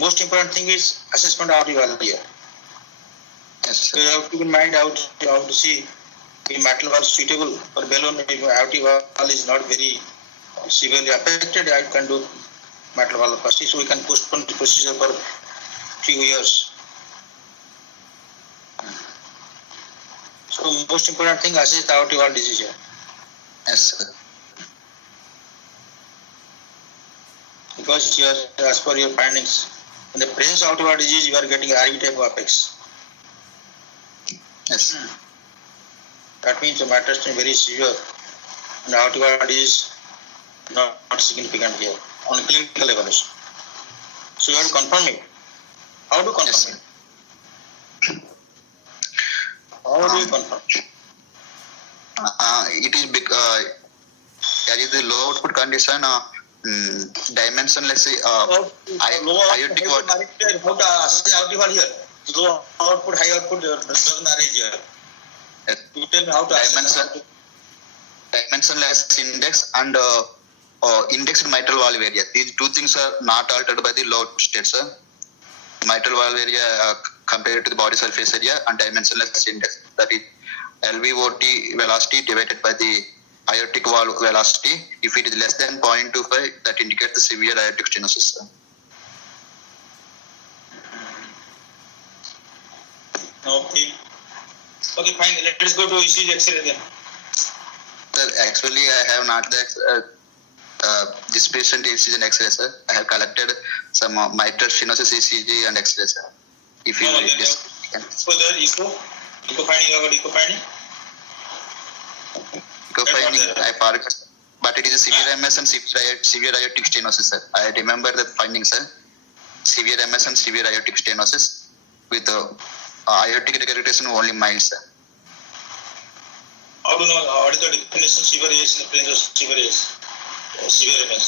most important thing is assessment of aortic valve here. Yes, So sir. you have to keep in mind how to see the mitral valve suitable for balloon. If aortic valve is not very severely affected, I can do mitral valvoplasty. So we can postpone the procedure for few years. So most important thing, assess the aortic valve disease here. Yes, sir. because you are, as per your findings, in the presence of aortic disease, you are getting RV type of apex. Yes. That means the matter is very severe, and aortic disease not significant here on clinical evaluation. So you have to confirm it. How to confirm Yes, it? How do you confirm? It is big. There is a low output condition. Dimensionless. Aortic wall. How to say aortic wall here? Low output, high output doesn't arrange here. Yes. You tell me how to Dimensionless index and indexed mitral valve area. These two things are not altered by the low output state, sir. Mitral valve area compared to the body surface area and dimensionless index. That is LVOT velocity divided by the aortic valve velocity. If it is less than 0.25, that indicates the severe aortic stenosis, sir. Okay. Okay, fine. Let's go to ECG X-ray then. Sir, actually, I have not this patient ECG and X-ray, sir. I have collected some mitral stenosis ECG and X-ray, sir. If you read this. So there, echo finding, echo finding. Echo finding, I forgot, but it is a severe MS and severe aortic stenosis, sir. I remember the findings, sir. Severe MS and severe aortic stenosis with aortic regurgitation only mild, sir. How do you know what is the definition of severe AS in the presence of severe AS? Severe MS.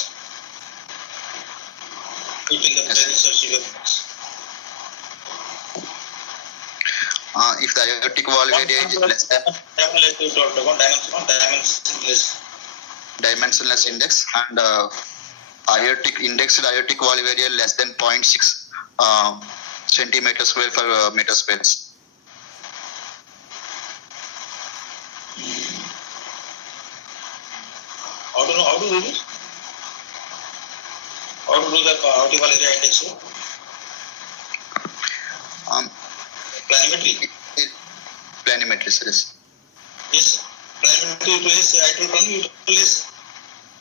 Put in the presence of severe MS. If the aortic valve area is less than dimensionless index and indexed aortic valve area less than 0.6 centimeter square per meter square. How to do this? How to do the aortic valve area index? Planimetry. Planimetry, sir. Yes. Planimetry place, I told you to place.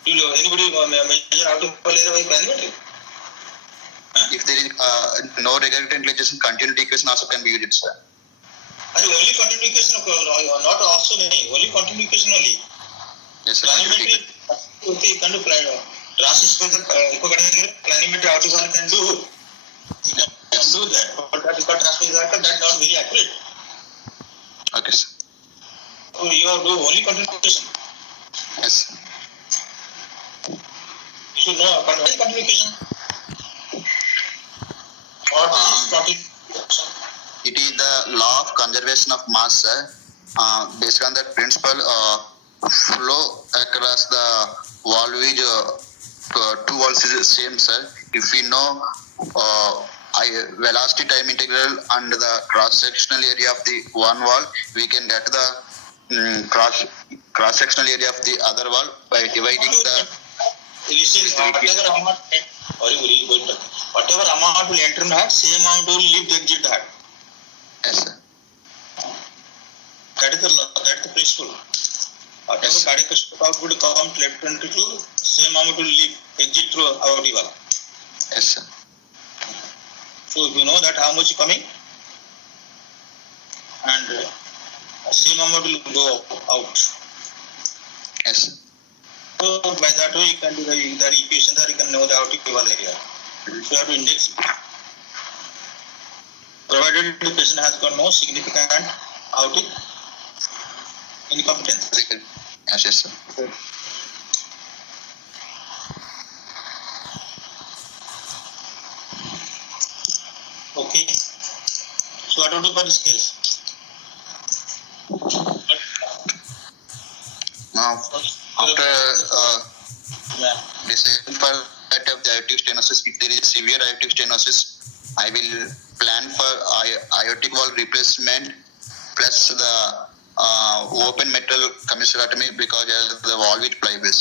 Anybody measure aortic valve area by planimetry? If there is no regurgitant lesion, continuity equation also can be used, sir. Only continuity equation, not also only continuity equation only. Yes, sir. Planimetry, okay, can do planimetry aortic valve can do. Can do that, but that is not transmission, that's not very accurate. Okay, sir. So you have to do only continuation. Yes. You should know continuation. What is continuation? It is the law of conservation of mass, sir. Based on that principle, flow across the valve two walls is the same, sir. If we know velocity time integral and the cross-sectional area of the one wall, we can get the cross-sectional area of the other wall by dividing the. Whatever amount will enter in the heart, same amount will leave to exit the heart. Yes, sir. That is the principle. Whatever cardiac output will come to left ventricle, same amount will leave, exit through aortic valve. Yes, sir. So if you know that how much is coming, and same amount will go out. Yes, sir. So by that way you can do the equation that you can know the aortic valve area. So you have to index it. Provided the patient has got no significant aortic incompetence. Yes, sir. Okay. So what to do for this case? Now, after decision for that of the aortic stenosis, if there is severe aortic stenosis, I will plan for aortic valve replacement plus the open metal commissurotomy because the valve is pliable.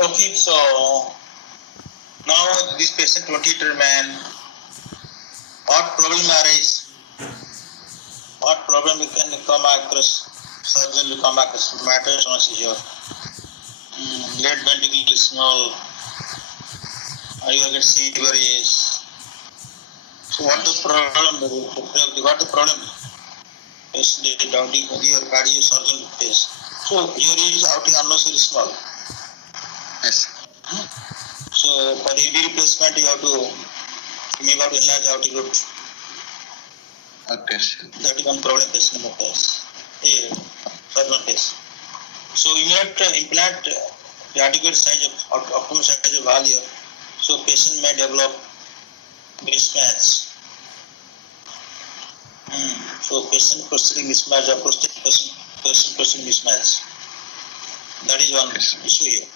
Okay, so now this patient 28-year-old man, what problem problem you can come across, surgeon will come across matters here. Left ventricle is small. You get severe is. So what the problem? What the problem? Is the doubting your cardio surgeon will face. So your is outing unnecessarily small. Yes. So for ED replacement you have to enlarge outing root. Okay, sir. That is one problem patient number face. Surgeon face. So you have to implant the adequate size of optimal size of valve here. So patient may develop mismatch. So patient prosthetic mismatch or prosthetic patient mismatch. That is one issue here.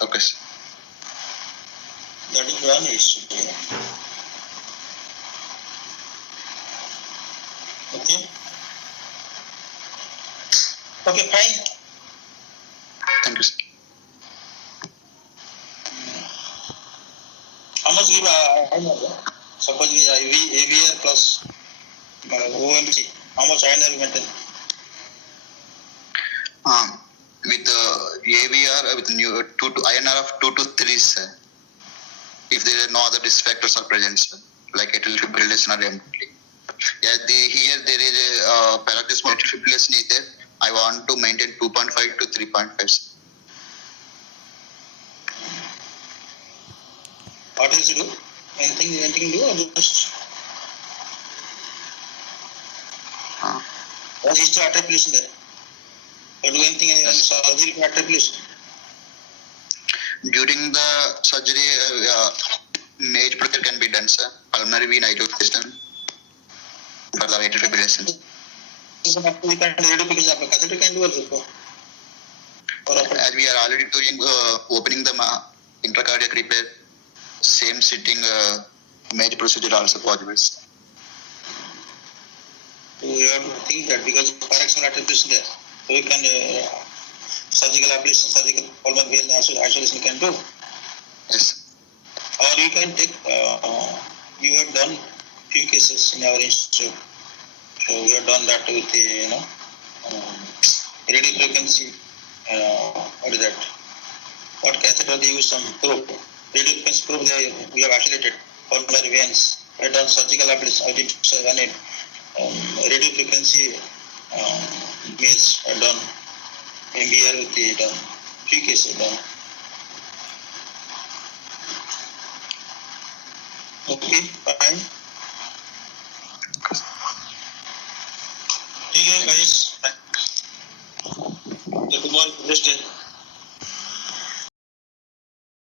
Okay, sir. That is one issue here. Okay. Okay, fine. Thank you, sir. How much give I know? Suppose we AVR plus OMC. How much INR we maintain? With AVR with new INR of 2 to 3, sir. If there are no other risk factors are present, sir, like atrial fibrillation or MT. Yeah, here there is a paroxysmal atrial fibrillation is there. I want to maintain 2.5 to 3.5. Sir. What else you do? Anything do or just what is the atrial fibrillation there? You do anything in surgery for atrial fibrillation? During the surgery, major procedure can be done, sir. Pulmonary vein iodoplasty for the atrial fibrillation. We can do because of catheter can do also. As we are already doing opening the intracardiac repair, same sitting major procedure also possible. So we have to think that because paroxysmal atrial fibrillation there, so we can surgical ablation, surgical pulmonary vein isolation can do. yes. Or you can take. You have done few cases in our institute. So we have done that with the radio frequency. What is that? What catheter they use some probe. Radio frequency probe we have isolated pulmonary veins. We have done surgical ablation. I did radio frequency image. I have done MBR with the done few cases done. Okay, fine.